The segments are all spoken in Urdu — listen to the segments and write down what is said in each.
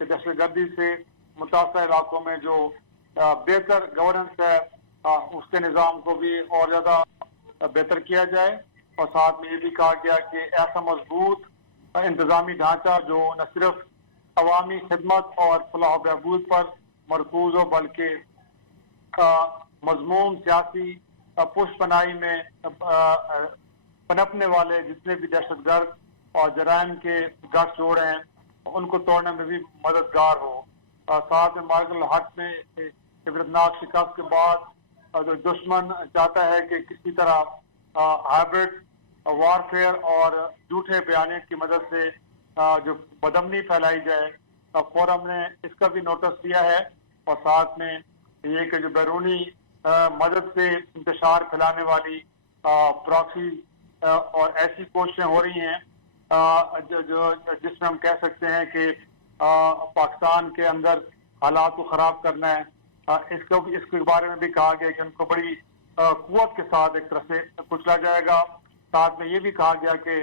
کہ دہشت گردی سے متاثرہ علاقوں میں جو بہتر گورننس ہے اس کے نظام کو بھی اور زیادہ بہتر کیا جائے، اور ساتھ میں یہ بھی کہا گیا کہ ایسا مضبوط انتظامی ڈھانچہ جو نہ صرف عوامی خدمت اور فلاح و بہبود پر مرکوز ہو بلکہ مضمون سیاسی پشت پناہی میں پنپنے والے جتنے بھی دہشت گرد اور جرائم کے گٹھ جوڑ ہیں ان کو توڑنے میں بھی مددگار ہو۔ ساتھ میں مارک الحق میں عبرتناک شکست کے بعد جو دشمن چاہتا ہے کہ کسی طرح ہائبرڈ وارفیئر اور جھوٹے بیانیت کی مدد سے جو بدامنی پھیلائی جائے، فورم نے اس کا بھی نوٹس لیا ہے، اور ساتھ میں یہ کہ جو بیرونی مدد سے انتشار پھیلانے والی پراکسی اور ایسی کوششیں ہو رہی ہیں جس میں ہم کہہ سکتے ہیں کہ پاکستان کے اندر حالات کو خراب کرنا ہے، اس کے بارے میں بھی کہا گیا کہ ان کو بڑی قوت کے ساتھ ایک طرح سے کچلا جائے گا۔ ساتھ میں یہ بھی کہا گیا کہ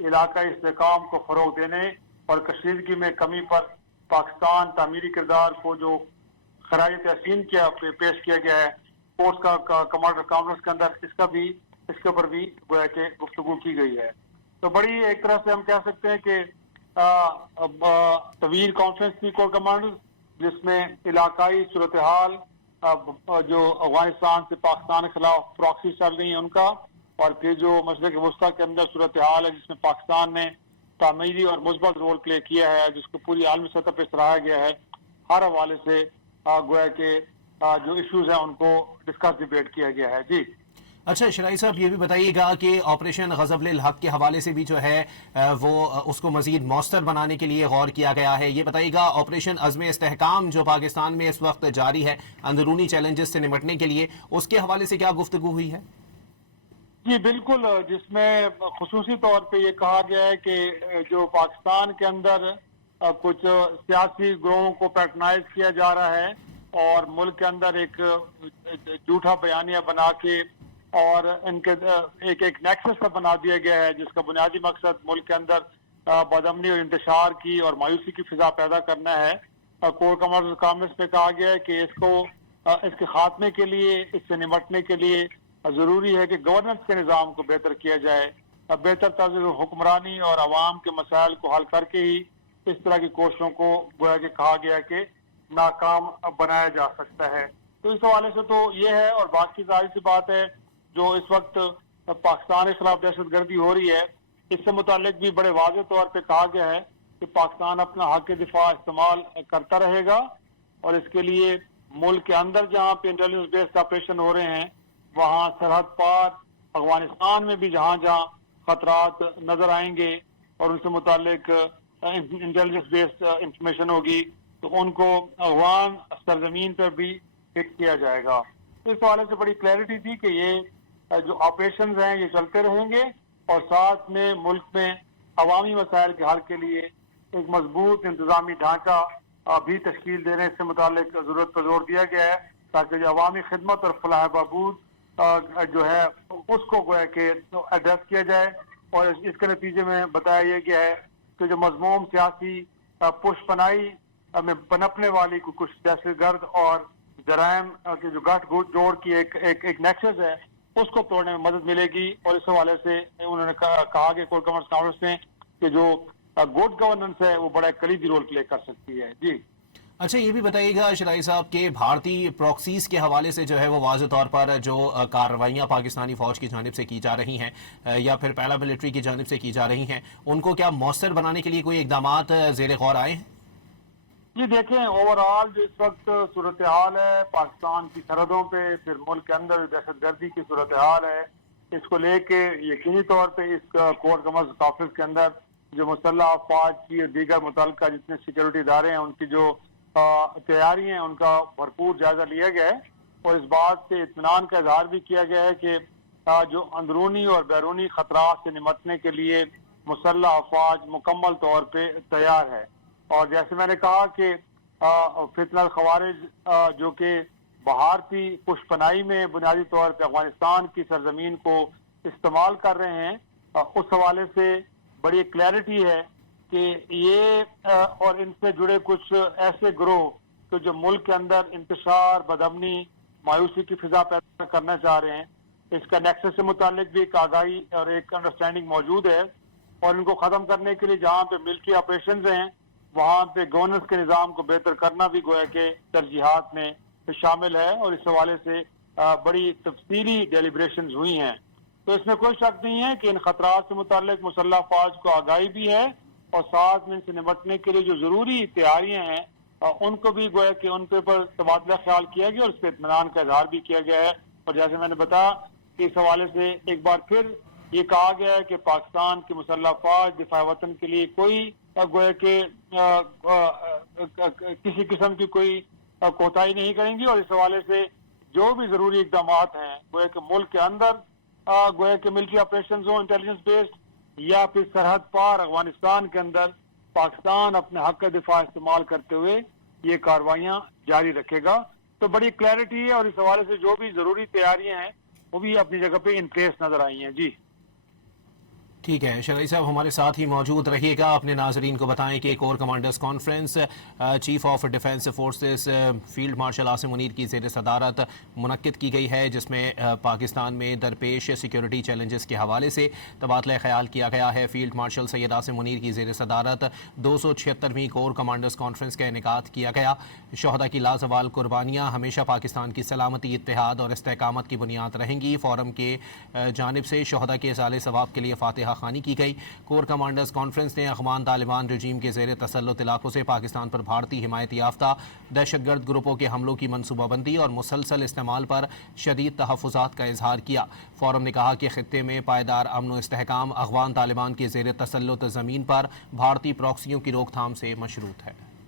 علاقائی استحکام کو فروغ دینے اور کشیدگی میں کمی پر پاکستان تعمیری کردار کو جو خراج تحسین پیش کیا گیا ہے فورس کا کمانڈر کانفرنس کے اندر، اس کے اوپر بھی گویا کہ گفتگو کی گئی ہے۔ تو بڑی ایک طرح سے ہم کہہ سکتے ہیں کہ طویل کانفرنس تھی کور کمانڈر، جس میں علاقائی صورتحال جو افغانستان سے پاکستان کے خلاف پراکسی چل رہی ہیں ان کا، اور پھر جو مشرق وسطیٰ کے اندر صورتحال ہے جس میں پاکستان نے تعمیری اور مثبت رول پلے کیا ہے، جس کو پوری عالمی سطح پہ سراہا گیا ہے، ہر حوالے سے گویا کہ جو ایشوز ہیں ان کو ڈسکس ڈیبیٹ کیا گیا ہے۔ جی اچھا شرائع صاحب، یہ بھی بتائیے گا کہ آپریشن غضب الحق کے حوالے سے بھی جو ہے وہ اس کو مزید مؤثر بنانے کے لیے غور کیا گیا ہے۔ یہ بتائیے گا آپریشن عزم استحکام جو پاکستان میں اس وقت جاری ہے اندرونی چیلنجز سے نمٹنے کے لیے، اس کے حوالے سے کیا گفتگو ہوئی ہے؟ جی بالکل، جس میں خصوصی طور پہ یہ کہا گیا ہے کہ جو پاکستان کے اندر کچھ سیاسی گروہوں کو پیٹرنائز کیا جا رہا ہے اور ملک کے اندر ایک جھوٹا بیانیہ بنا کے اور ان کے ایک نیکسس پر بنا دیا گیا ہے جس کا بنیادی مقصد ملک کے اندر بدامنی اور انتشار کی اور مایوسی کی فضا پیدا کرنا ہے۔ کور کمانڈر کانفرنس میں کہا گیا ہے کہ اس کے خاتمے کے لیے، اس سے نمٹنے کے لیے ضروری ہے کہ گورننس کے نظام کو بہتر کیا جائے، بہتر طرز حکمرانی اور عوام کے مسائل کو حل کر کے ہی اس طرح کی کوششوں کو گویا کہ کہا گیا کہ ناکام بنایا جا سکتا ہے۔ تو اس حوالے سے تو یہ ہے، اور باقی ظاہر سی بات ہے جو اس وقت پاکستان کے خلاف دہشت گردی ہو رہی ہے، اس سے متعلق بھی بڑے واضح طور پہ کہا گیا ہے کہ پاکستان اپنا حق دفاع استعمال کرتا رہے گا، اور اس کے لیے ملک کے اندر جہاں پہ انٹیلیجنس بیسڈ آپریشن ہو رہے ہیں، وہاں سرحد پار افغانستان میں بھی جہاں جہاں خطرات نظر آئیں گے اور ان سے متعلق انٹیلیجنس بیسڈ انفارمیشن ہوگی تو ان کو افغان سرزمین پر بھی ہٹ کیا جائے گا۔ اس حوالے سے بڑی کلیئرٹی تھی کہ یہ جو آپریشنز ہیں یہ چلتے رہیں گے، اور ساتھ میں ملک میں عوامی مسائل کے حل کے لیے ایک مضبوط انتظامی ڈھانچہ بھی تشکیل دینے سے متعلق ضرورت پر زور دیا گیا ہے، تاکہ جو عوامی خدمت اور فلاح بہبود جو ہے اس کو گویا کہ ایڈریس کیا جائے، اور اس کے نتیجے میں بتایا یہ گیا ہے کہ جو مضموم سیاسی پشت پناہی میں پنپنے والی کچھ دہشت گرد اور جرائم کے جو گٹھ جوڑ کی ایک نیکسس ہے اس کو توڑنے میں مدد ملے گی، اور اس حوالے سے انہوں نے کہا کہ کور کمانڈر کانفرنس میں کہ جو گڈ گورننس ہے وہ بڑا کلیدی رول پلے کر سکتی ہے۔ جی اچھا یہ بھی بتائیے گا شرائع صاحب کہ بھارتی پراکسیز کے حوالے سے جو ہے وہ واضح طور پر جو کارروائیاں پاکستانی فوج کی جانب سے کی جا رہی ہیں یا پھر پیرا ملٹری کی جانب سے کی جا رہی ہیں، ان کو کیا مؤثر بنانے کے لیے کوئی اقدامات زیر غور آئے ہیں؟ جی دیکھیں، اوور آل جو اس وقت صورتحال ہے پاکستان کی سرحدوں پہ، پھر ملک کے اندر دہشت گردی کی صورتحال ہے، اس کو لے کے یقینی طور پہ اس کور کمانڈر کانفرنس کے اندر جو مسلح افواج کی اور دیگر متعلقہ جتنے سیکورٹی ادارے ہیں ان کی جو تیاری ہیں ان کا بھرپور جائزہ لیا گیا ہے، اور اس بات سے اطمینان کا اظہار بھی کیا گیا ہے کہ جو اندرونی اور بیرونی خطرات سے نمٹنے کے لیے مسلح افواج مکمل طور پہ تیار ہے۔ اور جیسے میں نے کہا کہ فتنہ الخوارج جو کہ بھارتی پشت پناہی میں بنیادی طور پہ افغانستان کی سرزمین کو استعمال کر رہے ہیں، اس حوالے سے بڑی کلیئرٹی ہے کہ یہ اور ان سے جڑے کچھ ایسے گروہ کہ جو ملک کے اندر انتشار، بدامنی، مایوسی کی فضا پیدا کرنا چاہ رہے ہیں، اس کا نیکسس سے متعلق بھی ایک آگاہی اور ایک انڈرسٹینڈنگ موجود ہے، اور ان کو ختم کرنے کے لیے جہاں پہ ملٹری آپریشنز ہیں وہاں پہ گورننس کے نظام کو بہتر کرنا بھی گویا کہ ترجیحات میں شامل ہے، اور اس حوالے سے بڑی تفصیلی ڈیلیبریشنز ہوئی ہیں۔ تو اس میں کوئی شک نہیں ہے کہ ان خطرات سے متعلق مسلح افواج کو آگاہی بھی ہے، اور ساتھ میں ان سے نمٹنے کے لیے جو ضروری تیاریاں ہیں ان کو بھی گویا کہ ان کے اوپر تبادلہ خیال کیا گیا اور اس پہ اطمینان کا اظہار بھی کیا گیا ہے۔ اور جیسے میں نے بتایا کہ اس حوالے سے ایک بار پھر یہ کہا گیا ہے کہ پاکستان کی مسلح افواج دفاع وطن کے لیے کوئی گویا کہ کسی قسم کی کوئی کوتاہی نہیں کریں گی، اور اس حوالے سے جو بھی ضروری اقدامات ہیں گویا کہ ملک کے اندر گویا کہ ملٹری آپریشنز ہوں انٹیلیجنس بیسڈ، یا پھر سرحد پار افغانستان کے اندر پاکستان اپنے حق کا دفاع استعمال کرتے ہوئے یہ کاروائیاں جاری رکھے گا۔ تو بڑی کلیئرٹی ہے، اور اس حوالے سے جو بھی ضروری تیاریاں ہیں وہ بھی اپنی جگہ پہ ان پلیس نظر آئی ہیں۔ جی ٹھیک ہے، شرعی صاحب ہمارے ساتھ ہی موجود رہیے گا، اپنے ناظرین کو بتائیں کہ corps commanders conference chief of defence forces field marshal Asim Munir کی زیر صدارت منعقد کی گئی ہے، جس میں پاکستان میں درپیش سیکیورٹی چیلنجز کے حوالے سے تبادلہ خیال کیا گیا ہے۔ فیلڈ مارشل سید عاصم منیر کی زیر صدارت 276ویں کور کمانڈرز کانفرنس کا انعقاد کیا گیا۔ شہداء کی لازوال قربانیاں ہمیشہ پاکستان کی سلامتی، اتحاد اور استحکامت کی بنیاد رہیں گی۔ فورم کے جانب سے شہداء کے اصالِ ثواب کے لیے فاتحہ خوانی کی گئی۔ کور کمانڈرز کانفرنس نے افغان طالبان رجیم کے زیر تسلط علاقوں سے پاکستان پر بھارتی حمایت یافتہ دہشت گرد گروپوں کے حملوں کی منصوبہ بندی اور مسلسل استعمال پر شدید تحفظات کا اظہار کیا۔ فورم نے کہا کہ خطے میں پائیدار امن و استحکام افغان طالبان کے زیر تسلط زمین پر بھارتی پراکسیوں کی روک تھام سے مشروط ہے۔